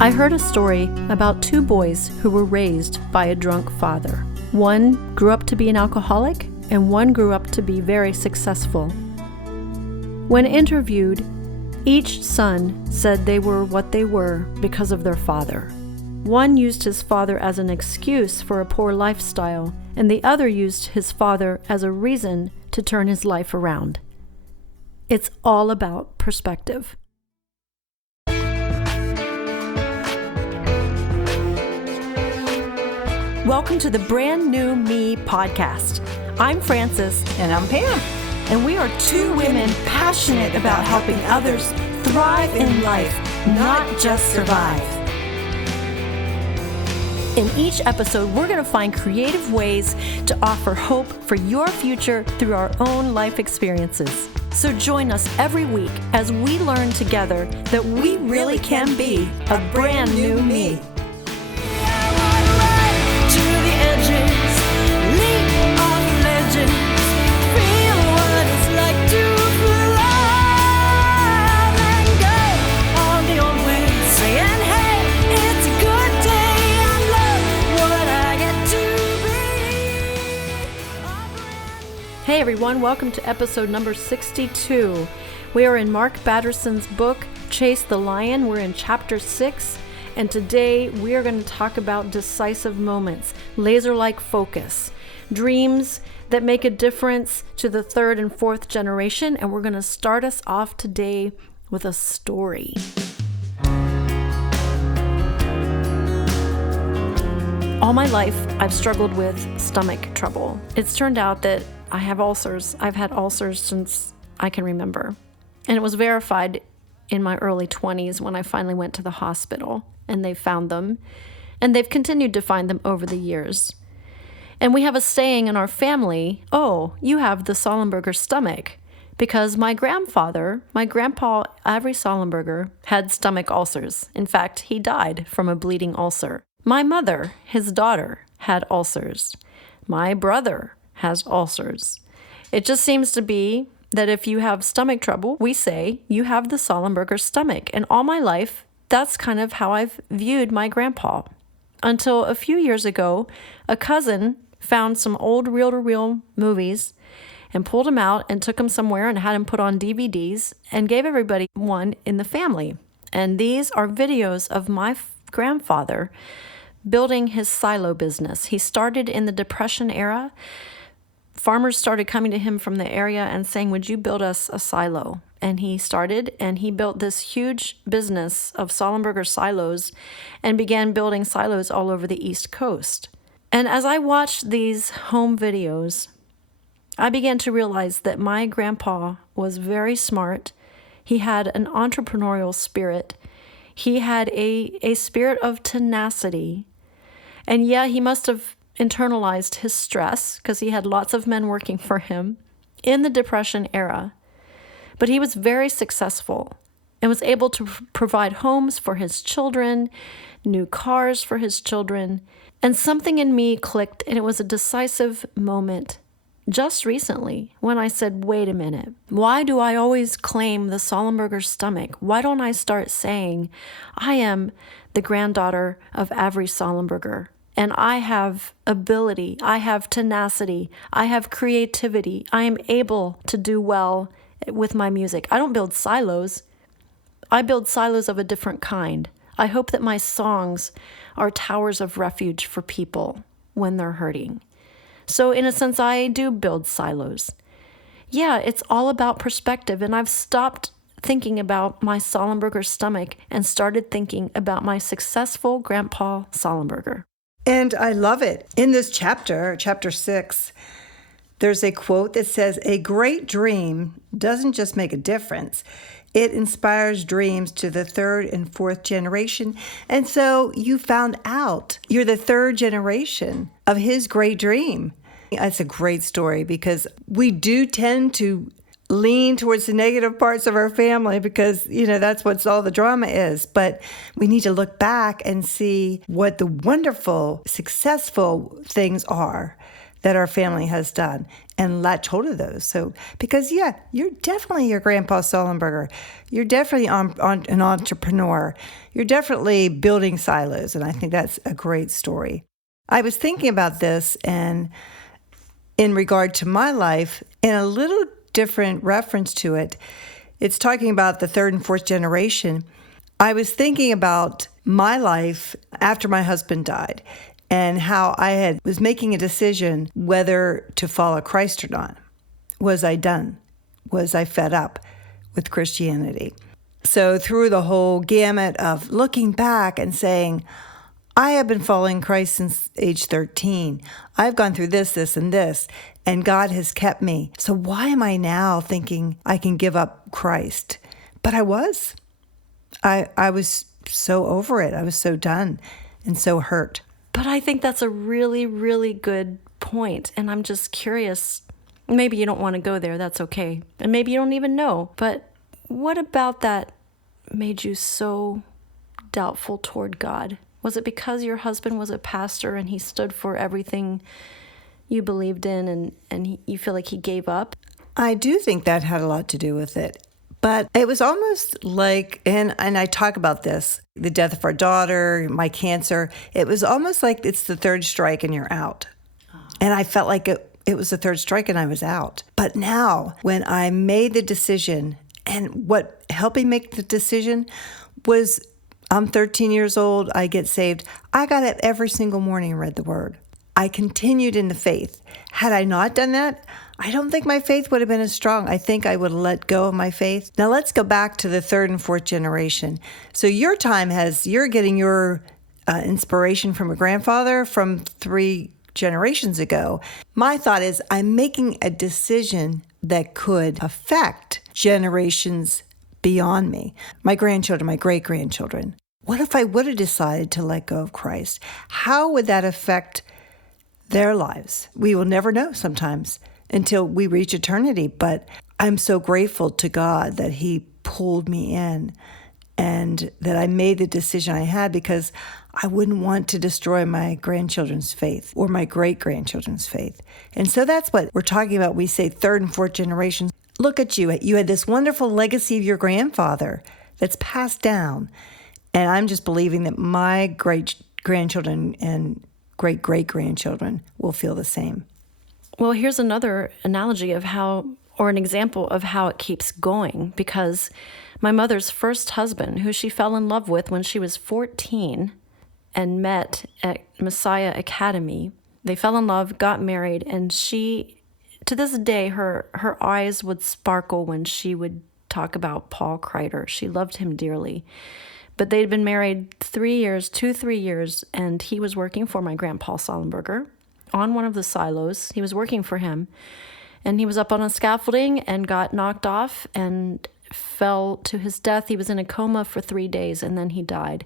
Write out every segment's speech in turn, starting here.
I heard a story about two boys who were raised by a drunk father. One grew up to be an alcoholic, and one grew up to be very successful. When interviewed, each son said they were what they were because of their father. One used his father as an excuse for a poor lifestyle, and the other used his father as a reason to turn his life around. It's all about perspective. Welcome to the Brand New Me podcast. I'm Frances. And I'm Pam. And we are two women passionate about helping others thrive in life, not just survive. In each episode, we're going to find creative ways to offer hope for your future through our own life experiences. So join us every week as we learn together that we really can be a brand new me. Hey everyone, welcome to episode number 62. We are in Mark Batterson's book, Chase the Lion. We're in chapter 6, and today we are going to talk about decisive moments, laser-like focus, dreams that make a difference to the third and fourth generation, and we're going to start us off today with a story. All my life, I've struggled with stomach trouble. It's turned out that I have ulcers. I've had ulcers since I can remember. And it was verified in my early 20s when I finally went to the hospital and they found them. And they've continued to find them over the years. And we have a saying in our family, oh, you have the Sollenberger stomach. Because my grandpa, Avery Sollenberger, had stomach ulcers. In fact, he died from a bleeding ulcer. My mother, his daughter, had ulcers. My brother has ulcers. It just seems to be that if you have stomach trouble, we say you have the Sollenberger stomach. And all my life, that's kind of how I've viewed my grandpa. Until a few years ago, a cousin found some old reel-to-reel movies and pulled them out and took them somewhere and had them put on DVDs and gave everybody one in the family. And these are videos of my grandfather building his silo business. He started in the Depression era. Farmers started coming to him from the area and saying, would you build us a silo? And he started, and he built this huge business of Sollenberger silos and began building silos all over the East Coast. And as I watched these home videos, I began to realize that my grandpa was very smart. He had an entrepreneurial spirit. He had a spirit of tenacity. And yeah, he must have internalized his stress because he had lots of men working for him in the Depression era. But he was very successful and was able to provide homes for his children, new cars for his children. And something in me clicked, and it was a decisive moment just recently when I said, wait a minute, why do I always claim the Sollenberger stomach? Why don't I start saying, I am the granddaughter of Avery Sollenberger, and I have ability, I have tenacity, I have creativity, I am able to do well with my music. I don't build silos. I build silos of a different kind. I hope that my songs are towers of refuge for people when they're hurting. So in a sense, I do build silos. Yeah, it's all about perspective, and I've stopped thinking about my Sollenberger stomach and started thinking about my successful Grandpa Sollenberger. And I love it. In this chapter 6, there's a quote that says, a great dream doesn't just make a difference. It inspires dreams to the third and fourth generation. And so you found out you're the third generation of his great dream. That's a great story because we do tend to lean towards the negative parts of our family because, that's what all the drama is. But we need to look back and see what the wonderful, successful things are that our family has done and latch hold of those. So, because you're definitely your Grandpa Sullenberger. You're definitely an entrepreneur. You're definitely building silos. And I think that's a great story. I was thinking about this and in regard to my life, in a little different reference to it, it's talking about the third and fourth generation. I was thinking about my life after my husband died and how I was making a decision whether to follow Christ or not. Was I done? Was I fed up with Christianity? So through the whole gamut of looking back and saying, I have been following Christ since age 13. I've gone through this, and this, and God has kept me. So why am I now thinking I can give up Christ? But I was. I was so over it. I was so done and so hurt. But I think that's a really, really good point. And I'm just curious. Maybe you don't want to go there. That's okay. And maybe you don't even know. But what about that made you so doubtful toward God? Was it because your husband was a pastor and he stood for everything you believed in and you feel like he gave up? I do think that had a lot to do with it. But it was almost like, and I talk about this, the death of our daughter, my cancer, it was almost like it's the third strike and you're out. And I felt like it was the third strike and I was out. But now, when I made the decision, and what helped me make the decision was, I'm 13 years old, I get saved. I got up every single morning and read the Word. I continued in the faith. Had I not done that, I don't think my faith would have been as strong. I think I would have let go of my faith. Now let's go back to the third and fourth generation. So you're getting your inspiration from a grandfather from 3 generations ago. My thought is I'm making a decision that could affect generations beyond me, my grandchildren, my great-grandchildren. What if I would have decided to let go of Christ? How would that affect their lives? We will never know sometimes until we reach eternity. But I'm so grateful to God that He pulled me in and that I made the decision I had, because I wouldn't want to destroy my grandchildren's faith or my great-grandchildren's faith. And so that's what we're talking about. We say third and fourth generations. Look at you. You had this wonderful legacy of your grandfather that's passed down. And I'm just believing that my great-grandchildren and great-great-grandchildren will feel the same. Well, here's another analogy of an example of how it keeps going, because my mother's first husband, who she fell in love with when she was 14 and met at Messiah Academy, they fell in love, got married, and she, to this day, her eyes would sparkle when she would talk about Paul Kreider. She loved him dearly. But they'd been married 3 years, 3 years, and he was working for my Grandpa Sullenberger on one of the silos. He was working for him, and he was up on a scaffolding and got knocked off and fell to his death. He was in a coma for 3 days, and then he died.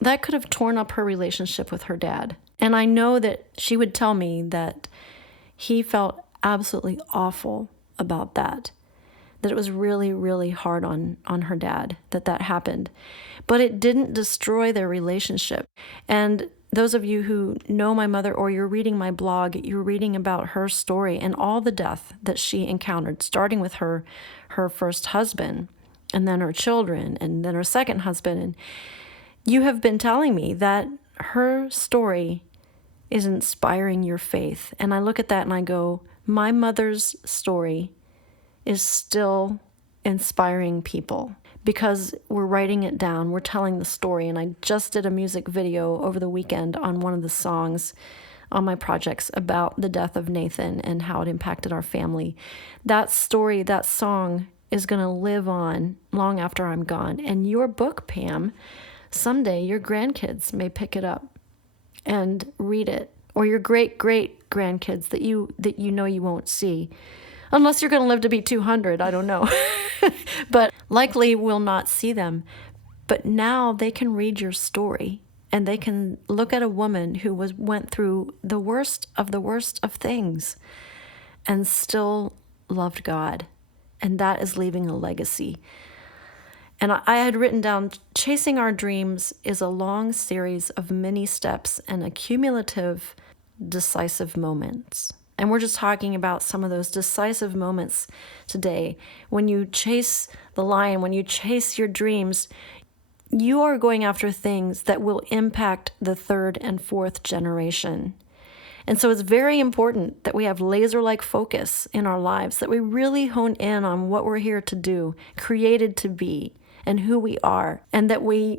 That could have torn up her relationship with her dad. And I know that she would tell me that he felt absolutely awful about that it was really, really hard on her dad that happened. But it didn't destroy their relationship. And those of you who know my mother, or you're reading my blog, you're reading about her story and all the death that she encountered, starting with her first husband, and then her children, and then her second husband. And you have been telling me that her story is inspiring your faith. And I look at that and I go, my mother's story is still inspiring people, because we're writing it down, we're telling the story. And I just did a music video over the weekend on one of the songs on my projects about the death of Nathan and how it impacted our family. That story, that song is going to live on long after I'm gone. And your book, Pam, someday your grandkids may pick it up and read it, or your great-great-grandkids that you know you won't see. Unless you're going to live to be 200, I don't know. But likely will not see them. But now they can read your story, and they can look at a woman who went through the worst of things and still loved God. And that is leaving a legacy. And I had written down, chasing our dreams is a long series of many steps and a cumulative decisive moments. And we're just talking about some of those decisive moments today. When you chase the lion, when you chase your dreams, you are going after things that will impact the third and fourth generation. And so it's very important that we have laser-like focus in our lives, that we really hone in on what we're here to do, created to be, and who we are, and that we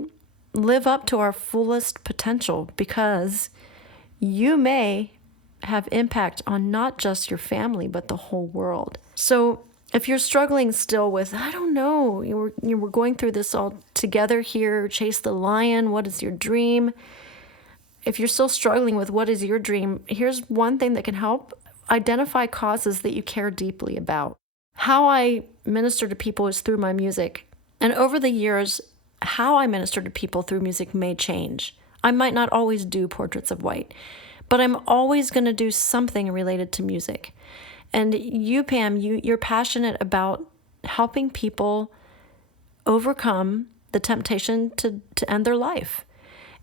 live up to our fullest potential, because you may have impact on not just your family, but the whole world. So if you're struggling still with, I don't know, you were going through this all together here, chase the lion, what is your dream? If you're still struggling with what is your dream, here's one thing that can help. Identify causes that you care deeply about. How I minister to people is through my music. And over the years, how I minister to people through music may change. I might not always do Portraits of White, but I'm always going to do something related to music. And you, Pam, you're passionate about helping people overcome the temptation to end their life,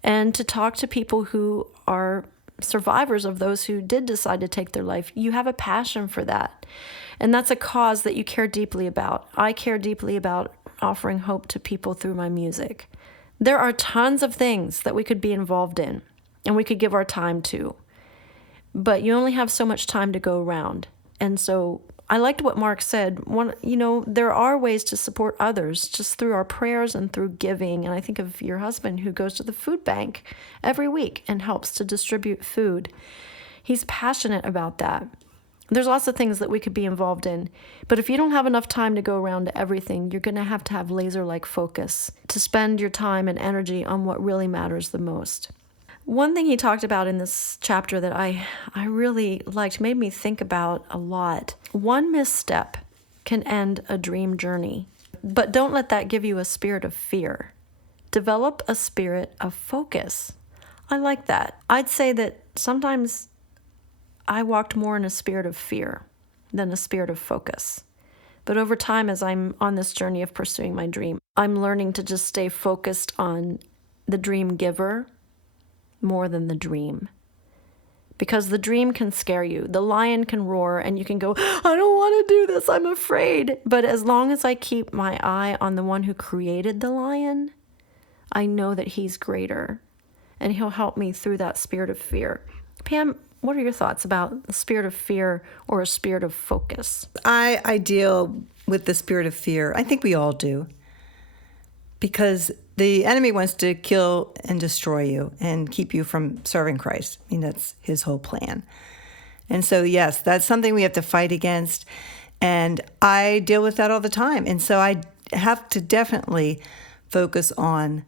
and to talk to people who are survivors of those who did decide to take their life. You have a passion for that. And that's a cause that you care deeply about. I care deeply about offering hope to people through my music. There are tons of things that we could be involved in and we could give our time to, but you only have so much time to go around. And so I liked what Mark said. There are ways to support others just through our prayers and through giving. And I think of your husband who goes to the food bank every week and helps to distribute food. He's passionate about that. There's lots of things that we could be involved in. But if you don't have enough time to go around to everything, you're going to have laser-like focus to spend your time and energy on what really matters the most. One thing he talked about in this chapter that I really liked, made me think about a lot. One misstep can end a dream journey, but don't let that give you a spirit of fear. Develop a spirit of focus. I like that. I'd say that sometimes I walked more in a spirit of fear than a spirit of focus. But over time, as I'm on this journey of pursuing my dream, I'm learning to just stay focused on the dream giver more than the dream. Because the dream can scare you. The lion can roar and you can go, I don't want to do this, I'm afraid. But as long as I keep my eye on the one who created the lion, I know that he's greater and he'll help me through that spirit of fear. Pam, what are your thoughts about the spirit of fear or a spirit of focus? I deal with the spirit of fear. I think we all do. Because the enemy wants to kill and destroy you and keep you from serving Christ. I mean, that's his whole plan. And so, yes, that's something we have to fight against. And I deal with that all the time. And so I have to definitely focus on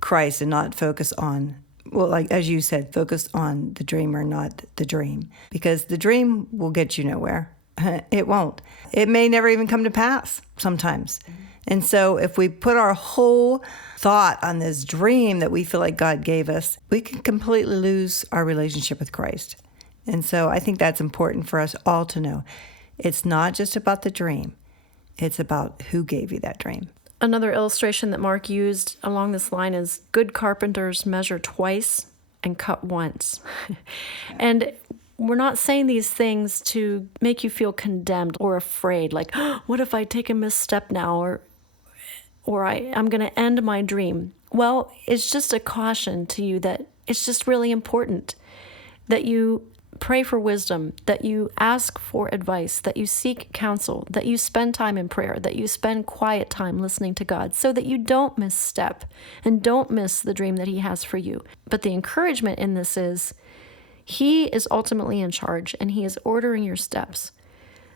Christ and not focus on, well, like as you said, focus on the dreamer, not the dream. Because the dream will get you nowhere. It won't. It may never even come to pass sometimes. And so if we put our whole thought on this dream that we feel like God gave us, we can completely lose our relationship with Christ. And so I think that's important for us all to know. It's not just about the dream. It's about who gave you that dream. Another illustration that Mark used along this line is good carpenters measure twice and cut once. And we're not saying these things to make you feel condemned or afraid, like, oh, what if I take a misstep now, or I'm going to end my dream. Well, it's just a caution to you that it's just really important that you pray for wisdom, that you ask for advice, that you seek counsel, that you spend time in prayer, that you spend quiet time listening to God so that you don't misstep and don't miss the dream that he has for you. But the encouragement in this is he is ultimately in charge and he is ordering your steps.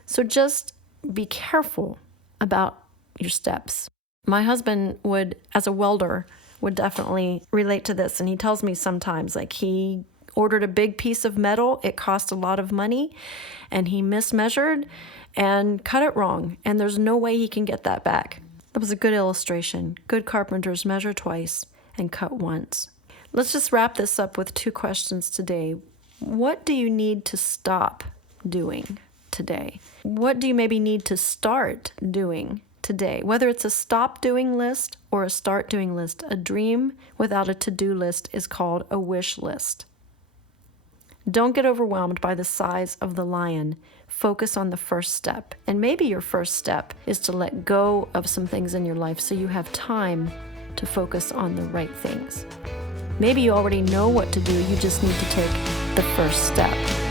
So just be careful about your steps. My husband would, as a welder, would definitely relate to this. And he tells me sometimes, like, he ordered a big piece of metal. It cost a lot of money. And he mismeasured and cut it wrong. And there's no way he can get that back. That was a good illustration. Good carpenters measure twice and cut once. Let's just wrap this up with 2 questions today. What do you need to stop doing today? What do you maybe need to start doing today? Whether it's a stop doing list or a start doing list, a dream without a to-do list is called a wish list. Don't get overwhelmed by the size of the lion. Focus on the first step. And maybe your first step is to let go of some things in your life so you have time to focus on the right things. Maybe you already know what to do, you just need to take the first step.